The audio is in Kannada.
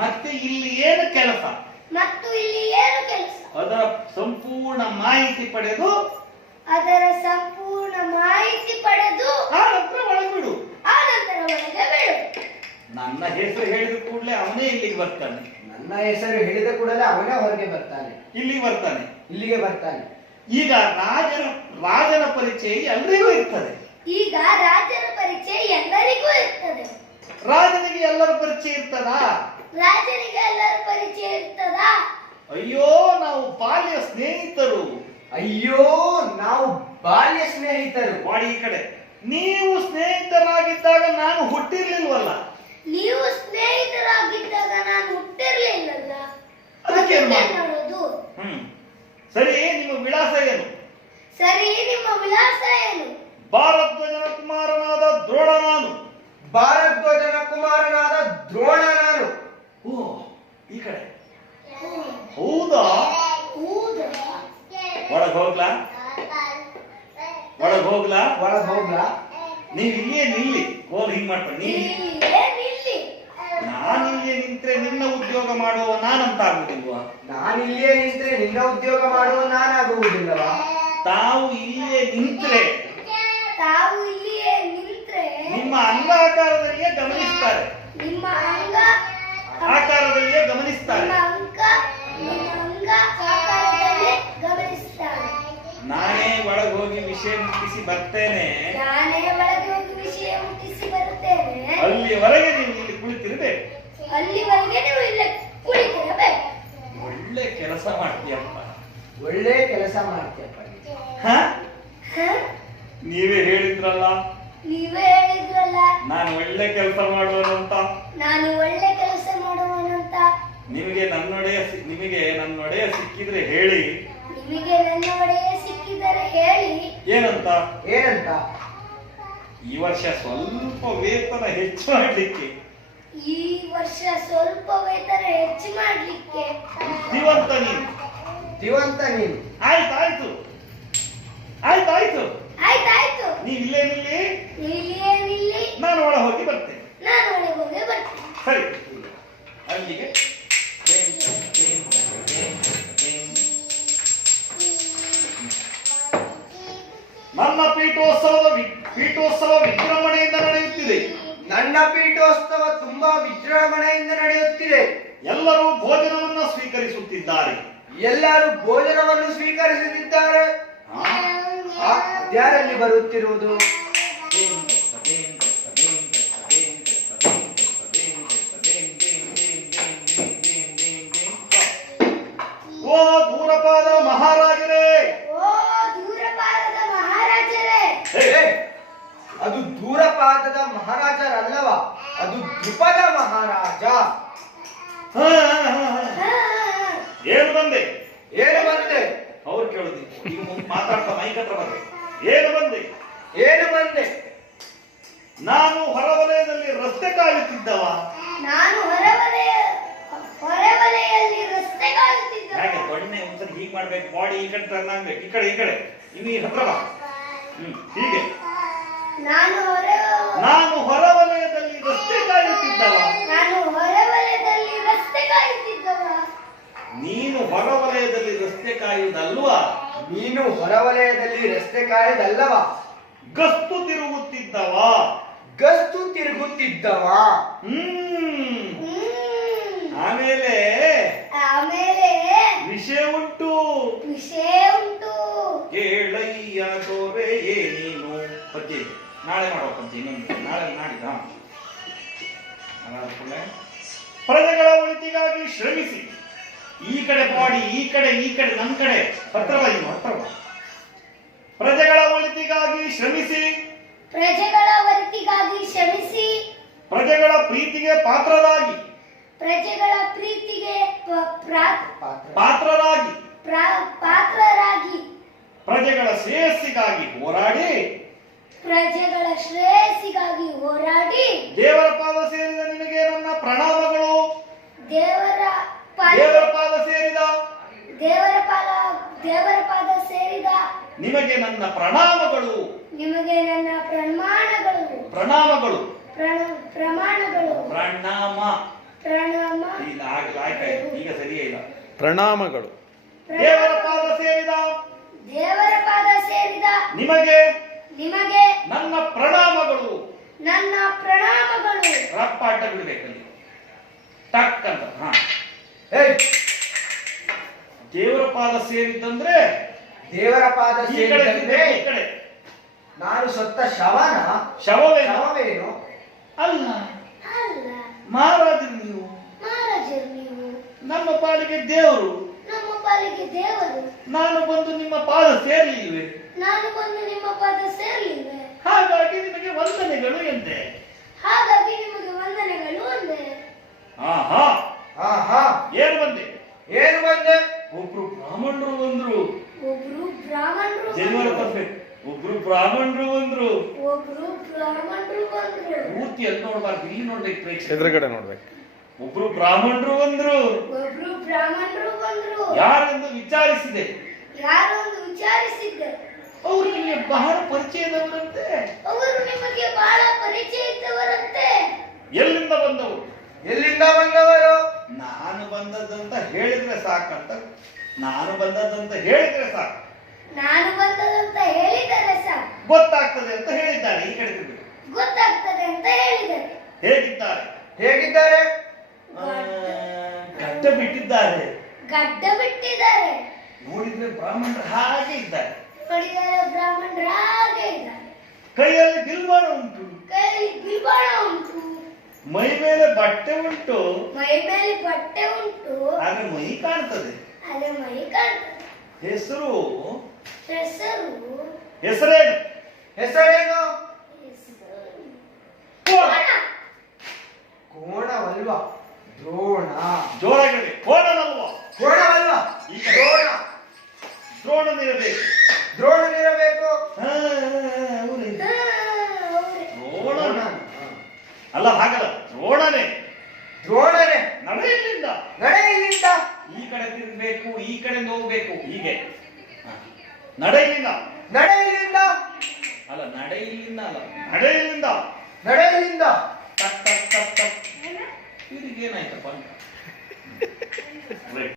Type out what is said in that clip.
ಮತ್ತೆ ಇಲ್ಲಿ ಏನು ಕೆಲಸ, ಮತ್ತು ಇಲ್ಲಿ ಏನು ಕೆಲಸ, ಅದರ ಸಂಪೂರ್ಣ ಮಾಹಿತಿ ಪಡೆದು ಅದರ ಸಂಪೂರ್ಣ ಮಾಹಿತಿ ಪಡೆದು ಆ ನಂತರ ಒಳಗಿಡು. ಆ ನಂತರ ಒಳಗೆ ಬಿಡು. ನನ್ನ ಹೆಸರು ಹೇಳಿದ ಕೂಡಲೇ ಅವನೇ ಇಲ್ಲಿಗೆ ಬರ್ತಾನೆ. ನನ್ನ ಹೆಸರು ಹೇಳಿದ ಕೂಡಲೇ ಅವನೇ ಹೊರಗೆ ಬರ್ತಾನೆ, ಇಲ್ಲಿಗೆ ಬರ್ತಾನೆ, ಇಲ್ಲಿಗೆ ಬರ್ತಾನೆ. ಈಗ ರಾಜನ ಪರಿಚಯ ಎಲ್ರಿಗೂ ಇರ್ತದೆ. ಈಗ ರಾಜನ ಪರಿಚಯ ಎಲ್ಲರಿಗೂ ಇರ್ತದೆ. ರಾಜನಿಗೆ ಎಲ್ಲರ ಪರಿಚಯ ಇರ್ತದಾ? ರಾಜನಿಗೆ ಎಲ್ಲರ ಪರಿಚಯ ಇರ್ತದಾ? ಅಯ್ಯೋ, ನಾವು ಬಾಲ್ಯ ಸ್ನೇಹಿತರು. ಅಯ್ಯೋ, ನಾವು ಬಾಲ್ಯ ಸ್ನೇಹಿತರು. ಬಾಡಿ ಈ ಕಡೆ. ನೀವು ಸ್ನೇಹಿತರಾಗಿದ್ದಾಗ ನಾನು ಹುಟ್ಟಿರ್ಲಿಲ್ವಲ್ಲ. ನೀವು ಸ್ನೇಹಿತರಾಗಿದ್ದಾಗ ನಾನು ಹುಟ್ಟಿರ್ಲಿಲ್ಲಲ್ಲ. ಅದಕ್ಕೆ ಏನ್ ಅದಕ್ಕೆ ಮಾಡೋದು? ಸರಿ, ನಿಮ್ಮ ವಿಳಾಸ ಏನು? ಸರಿ, ನಿಮ್ಮ ವಿಳಾಸ ಏನು? ಭಾರದ್ವಾಜನ ಕುಮಾರನಾದ ದ್ರೋಣ ನಾನು. ಭಾರದ್ವಾಜನ ಕುಮಾರನಾದ ದ್ರೋಣ ನಾನು. ಓ, ಈ ಕಡೆ. ಹೌದಾ? ಹೌದಾ? ಒಳಗ್ ಹೋಗ್ಲಾ? ಒಳಗ್ ಹೋಗ್ಲಾ? ಒಳಗ್ ಹೋಗ್ಲಾ? ನೀವ್ ಇಲ್ಲಿಯೇ ನಿಲ್ಲಿ. ಕೋಲ್ ಹಿಂಗ್ ಮಾಡ್ಕೊಂಡು ಇಲ್ಲೇ ನಿಲ್ಲಿ. ನಾನು ಇಲ್ಲಿಯೇ ನಿಂತ್ರೆ ನಿನ್ನ ಉದ್ಯೋಗ ಮಾಡುವ ನಾನಂತ ಆಗುದಿಲ್ವಾ? ನಾನಿಲ್ಲಿಯೇ ನಿಂತ್ರೆ ನಿನ್ನ ಉದ್ಯೋಗ ಮಾಡುವ ನಾನಾಗುವುದಿಲ್ಲವಾ? ತಾವು ಇಲ್ಲಿಯೇ ನಿಂತ್ರೆ ತಾವು ಇಲ್ಲಿಯೇ ನಿಂತ್ರೆ ನಿಮ್ಮ ಅಂಗ ಆಕಾರದಲ್ಲಿಯೇ ಗಮನಿಸ್ತಾರೆ. ನಿಮ್ಮ ಅಂಗ ಆಕಾರದಲ್ಲಿಯೇ ಗಮನಿಸ್ತಾರೆ. ನಿಮ್ಮ ಅಂಗ ಆಕಾರದಲ್ಲಿ ಗಮನಿಸ್ತಾರೆ. ನಾನೇ ಒಳಗೆ ಹೋಗಿ ವಿಷಯ ಮುಟ್ಟಿಸಿ ಬರ್ತೇನೆ. ನಾನೇ ಒಳಗೆ ಹೋಗಿ ವಿಷಯ ಮುಟ್ಟಿಸಿ ಬರುತ್ತೇನೆ. ಅಲ್ಲಿಯವರೆಗೆ ನೀವು ಇಲ್ಲಿ ಕುಳಿತಿರ್ಬೇಕು. ಅಲ್ಲಿವರೆಗೆ ನೀವು ಇಲ್ಲೇ ಕುಳಿತಿರಬೇಕು. ಒಳ್ಳೆ ಕೆಲಸ ಮಾಡ್ತೀಯಪ್ಪ. ಒಳ್ಳೆ ಕೆಲಸ ಮಾಡ್ತೀಯಪ್ಪ. ಹ? ನೀವೇ ಹೇಳಿದ್ರಲ್ಲ, ನೀವೇ ಹೇಳಿದ್ರಲ್ಲ ನಾನು ಒಳ್ಳೆ ಕೆಲಸ ಮಾಡುವನು ಅಂತ. ನಾನು ಒಳ್ಳೆ ಕೆಲಸ ಮಾಡುವನಂತ. ನಿಮಗೆ ನನ್ನೊಡೆಯ ಸಿಕ್ಕಿದ್ರೆ ಹೇಳಿ. ನಿಮಗೆ ನನ್ನ ಒಡೆಯ ಸಿಕ್ಕಿದರೆ ಹೇಳಿ. ಏನಂತ? ಏನಂತ? ಈ ವರ್ಷ ಸ್ವಲ್ಪ ವೇತನ ಹೆಚ್ಚು ಮಾಡ್ಲಿಕ್ಕೆ. ಈ ವರ್ಷ ಸ್ವಲ್ಪ ವೇತನ ಹೆಚ್ಚು ಮಾಡ್ಲಿಕ್ಕೆ. ದಿವಂತ ನೀನು. ದಿವಂತ ನೀನು. ಆಯ್ತಾಯ್ತು. ಆಯ್ತಾಯ್ತು. ನೀವು ಇಲ್ಲೇ ನಿಲ್ಲಿ, ಇಲ್ಲಿಯೇ ನಿಲ್ಲಿ. ನಾನು ಒಳ ಹೋಗಿ ಬರ್ತೇನೆ. ನಾನು ಒಳಗೆ ಹೋಗಿ ಬರ್ತೇನೆ. ಸರಿ, ಅಲ್ಲಿಗೆ ನನ್ನ ಪೀಠೋತ್ಸವ ವಿಜೃಂಭಣೆಯಿಂದ ನಡೆಯುತ್ತಿದೆ. ನನ್ನ ಪೀಠೋತ್ಸವ ತುಂಬಾ ವಿಜೃಂಭಣೆಯಿಂದ ನಡೆಯುತ್ತಿದೆ. ಎಲ್ಲರೂ ಭೋಜನವನ್ನು ಸ್ವೀಕರಿಸುತ್ತಿದ್ದಾರೆ. ಎಲ್ಲರೂ ಭೋಜನವನ್ನು ಸ್ವೀಕರಿಸುತ್ತಿದ್ದಾರೆ. ಯಾರಲ್ಲಿ ಬರುತ್ತಿರುವುದು? ಓ ದೂರಪಾದ ಮಹಾರಾಜರೇ! ಓ ದೂರಪಾದದ ಮಹಾರಾಜರೇ! ಅದು ದೂರಪಾದದ ಮಹಾರಾಜರಲ್ಲವ, ಅದು ದ್ರುಪದ ಮಹಾರಾಜ. ಏನು ಬಂದೆ? ಏನು ಬಂದೆ? ಅವ್ರು ಕೇಳುದಿ ಈಗ ಮಾತಾಡ್ತಾ ಮೈಕತ್ರ ಬಂದೆ. ಏನು ಬಂದೆ? ಏನು ಬಂದೆ? ನಾನು ಹೊರವಲಯದಲ್ಲಿ ರಸ್ತೆ ಕಾಯುತ್ತಿದ್ದವ. ನಾನು ಹೊರವಲಯಲ್ಲಿ ರಸ್ತೆ ಕಾಯುತ್ತಿದ್ದ. ಹಾಗೆ ದೊಣ್ಣೆ ಒಂದ್ಸರಿ ಹೀಗೆ ಮಾಡ್ಬೇಕು, ಬಾಡಿ ಈ ಕಡೆ ಟರ್ನ್ ಆಗ್ಬೇಕು, ಈ ಕಡೆ ಇನ್ನು ಈ ಹತ್ರ ಬಾ. ಹೀಗೆ ನಾನು ಹೊರವಲಯದಲ್ಲಿ ರಸ್ತೆ ಕಾಯುತ್ತಿದ್ದವ. ನೀನು ಹೊರವಲಯದಲ್ಲಿ ರಸ್ತೆ ಕಾಯುವುದಲ್ವಾ? ನೀನು ಹೊರವಲಯದಲ್ಲಿ ರಸ್ತೆ ಕಾಯುವುದಲ್ಲವ? ಗಸ್ತು ತಿರುಗುತ್ತಿದ್ದವ. ಗಸ್ತು ತಿರುಗುತ್ತಿದ್ದವ. ಆಮೇಲೆ ವಿಷಯ ಉಂಟು. ಕೇಳಯ್ಯ ದೊರೆಯೇ ನೀನು. ಪದ್ಯ ನಾಳೆ ಮಾಡುವ ಪದ್ಯ, ಇನ್ನೊಂದು ನಾಡಿದ. ಪ್ರಜೆಗಳ ಒಳಿತಿಗಾಗಿ ಶ್ರಮಿಸಿ. ಈ ಕಡೆ ಬಾಡಿ, ಈ ಕಡೆ ನನ್ನ ಕಡೆ ಹತ್ರವಾಗಿ. ಪ್ರಜೆಗಳ ಒಳಿತಿಗಾಗಿ ಶ್ರಮಿಸಿ. ಪ್ರಜೆಗಳ ಪ್ರೀತಿಗೆ ಪಾತ್ರರಾಗಿ. ಪ್ರಜೆಗಳ ಶ್ರೇಯಸ್ಸಿಗಾಗಿ ಹೋರಾಡಿ. ದೇವರ ಪಾದ ಸೇರಿದ ನಿಮಗೆ ನನ್ನ ಪ್ರಣಾಮಗಳು. ದೇವರ ಪಾದ ಸೇರಿದ ನಿಮಗೆ ನನ್ನ ಪ್ರಣಾಮಗಳು. ಪ್ರಮಾಣಗಳು. ಪ್ರಣಾಮ. ಇಲ್ಲ ಆಯ್ತಾಯ್ತು, ಈಗ ಸರಿಯೇ ಇಲ್ಲ. ಪ್ರಣಾಮಗಳು. ದೇವರ ಪಾದ ಸೇರಿದ ದೇವರ ಪಾದ ಸೇರಿದ ನಿಮಗೆ ನಿಮಗೆ ನನ್ನ ಪ್ರಣಾಮಗಳು. ನನ್ನ ಪ್ರಣಾಮಗಳು. ರಪ್ಪ ಅಡ್ಡ ಬಿಡ್ಬೇಕಲ್ಲಿ ಟಕ್ ಅಂತ. ಹಾ, ಏಯ್, ದೇವರ ಪಾದ ಸೇರಿದ್ದಂದ್ರೆ ದೇವರ ಪಾದ ಈ ಕಡೆ ಸೇರಿದಂತೆ ಈ ಕಡೆ ನಾನು ಸತ್ತ ಶವನ ಶವವೇನು? ಶವವೇನು? ಅಲ್ಲ, ಅಲ್ಲ, ಮಹಾರಾಜರು ನೀವು, ಮಹಾರಾಜರು ನೀವು, ನಮ್ಮ ಪಾಲಿಗೆ ದೇವರು. ನಮ್ಮ ಪಾಲಿಗೆ ದೇವರು. ನಾನು ಬಂದು ನಿಮ್ಮ ಪಾದ ಸೇರಲಿಲ್ವೇ? ನಾನು ಬಂದು ನಿಮ್ಮ ಪಾದ ಸೇರಲಿವೆ, ಹಾಗಾಗಿ ನಿಮಗೆ ವಂದನೆಗಳು ಎಂದೆ. ಹಾಗಾಗಿ ನಿಮಗೆ ವಂದನೆಗಳು ಅಂದೆ. ಆಹಾ, ಆಹಾ, ಏನು ಬಂದೆ? ಏನು ಬಂದೆ? ಒಬ್ರು ಬ್ರಾಹ್ಮಣರು ಬಂದ್ರು. ಒಬ್ರು ಬ್ರಾಹ್ಮಣರು ಜನಿವಾರ ಬಂದ್ರು. ತರ್ಬೇಕು. ಒಬ್ರು ಬ್ರಾಹ್ಮಣರು ಬಂದ್ರು. ಒಬ್ರು ಬ್ರಾಹ್ಮಣರು ಬಂದ್ರು. ಮೂರ್ತಿ ಅಲ್ಲಿ ನೋಡ್ಬಾರ್ದು, ಇಲ್ಲಿ ನೋಡ್ಬೇಕು ಪ್ರೇಕ್ಷಕ. ಎದುರುಗಡೆ ನೋಡ್ಬೇಕು. ಒಬ್ರು ಬ್ರಾಹ್ಮಣರು ಬಂದ್ರು. ಒಬ್ರು ಬ್ರಾಹ್ಮಣರು ಬಂದ್ರು. ಯಾರೆಂದು ವಿಚಾರಿಸಿದೆ. ಯಾರು ಒಂದು ವಿಚಾರಿಸಿದ್ದೆ. ಅವರು ನಿಮಗೆ ಬಹಳ ಪರಿಚಯದವರಂತೆ. ಅವರು ನಿಮಗೆ ಬಹಳ ಪರಿಚಯ ಇದ್ದವರಂತೆ. ಎಲ್ಲಿಂದ ಬಂದವರು? ಎಲ್ಲಿಂದ ಬಂದವರು? ನಾನು ಬಂದದ್ದಂತ ಹೇಳಿದ್ರೆ ಸಾಕಂತ. ನಾನು ಬಂದದ್ದಂತ ಹೇಳಿದ್ರೆ ಸಾಕು, ನಾನು ಬಂದದಂತ ಹೇಳಿದರೆ ಸಾಕು, ಗೊತ್ತಾಗ್ತದೆ ಅಂತ ಹೇಳಿದ್ದಾರೆ. ಈ ಕಡೆ ತಿರುಗಿ. ಗೊತ್ತಾಗ್ತದೆ ಅಂತ ಹೇಳಿದರು. ಹೇಗಿದ್ದಾರೆ? ಹೇಗಿದ್ದಾರೆ? ಗಡ್ಡ ಬಿಟ್ಟಿದ್ದಾರೆ. ಗಡ್ಡ ಬಿಟ್ಟಿದ್ದಾರೆ. ನೋಡಿದ್ರೆ ಬ್ರಾಹ್ಮಣರು ಹಾಗೆ ಇದ್ದಾರೆ. ನೋಡಿದರೆ ಬ್ರಾಹ್ಮಣರ ಹಾಗೆ ಇದ್ದಾರೆ. ಕೈಯಲ್ಲಿ ಬಿಲ್ವಾಣ ಉಂಟು, ಕೈಯಲ್ಲಿ ಬಿಲ್ವಾಣ ಉಂಟು, ಮೈ ಮೇಲೆ ಬಟ್ಟೆ ಉಂಟು. ಮೈ ಮೇಲೆ ಬಟ್ಟೆ ಉಂಟು, ಆದ್ರೆ ಮೈ ಕಾಣ್ತದೆ. ಅದೇ ಮೈ ಕಾಣ್ತದೆ. ಹೆಸರು ಹೆಸರು ಹೆಸರೇನು? ಹೆಸರೇನು? ಕೋಣ. ಕೋಣವಲ್ವಾ? ದ್ರೋಣ. ಜೋರಾಗಲಿ. ಕೋಣನಲ್ವಾ? ಕೋಣವಲ್ವಾ? ಈಗ ದ್ರೋಣ. ದ್ರೋಣನಿರಬೇಕು. ದ್ರೋಣನಿರಬೇಕು. ಹಾ, ಅವ್ರೇ. ಹಾ, ಹೌದೇ. ದ್ರೋಣ ಅಲ್ಲ, ಹಾಗಲ್ಲ, ದ್ರೋಣನೇ. ದ್ರೋಣನೆ. ನಡೆಯಲಿಲ್ಲ. ನಡೆ ಇಲ್ಲಿಂದ. ಈ ಕಡೆ ತಿರುಗಬೇಕು, ಈ ಕಡೆ ಹೋಗ್ಬೇಕು, ಹೀಗೆ. ಹ. ನಡೆಯಲಿಲ್ಲ. ನಡೆ ಇಲ್ಲಿಂದ. ಅಲ್ಲ, ನಡೆಯಲಿಲ್ಲ ಅಲ್ಲ, ನಡೆಯಲಿಲ್ಲ. ನಡೆ ಇಲ್ಲಿಂದ. ಟಕ್ ಟಕ್ ಟಕ್ ಟಕ್. ಇದಕ್ಕೇನಾಯ್ತಪ್ಪ?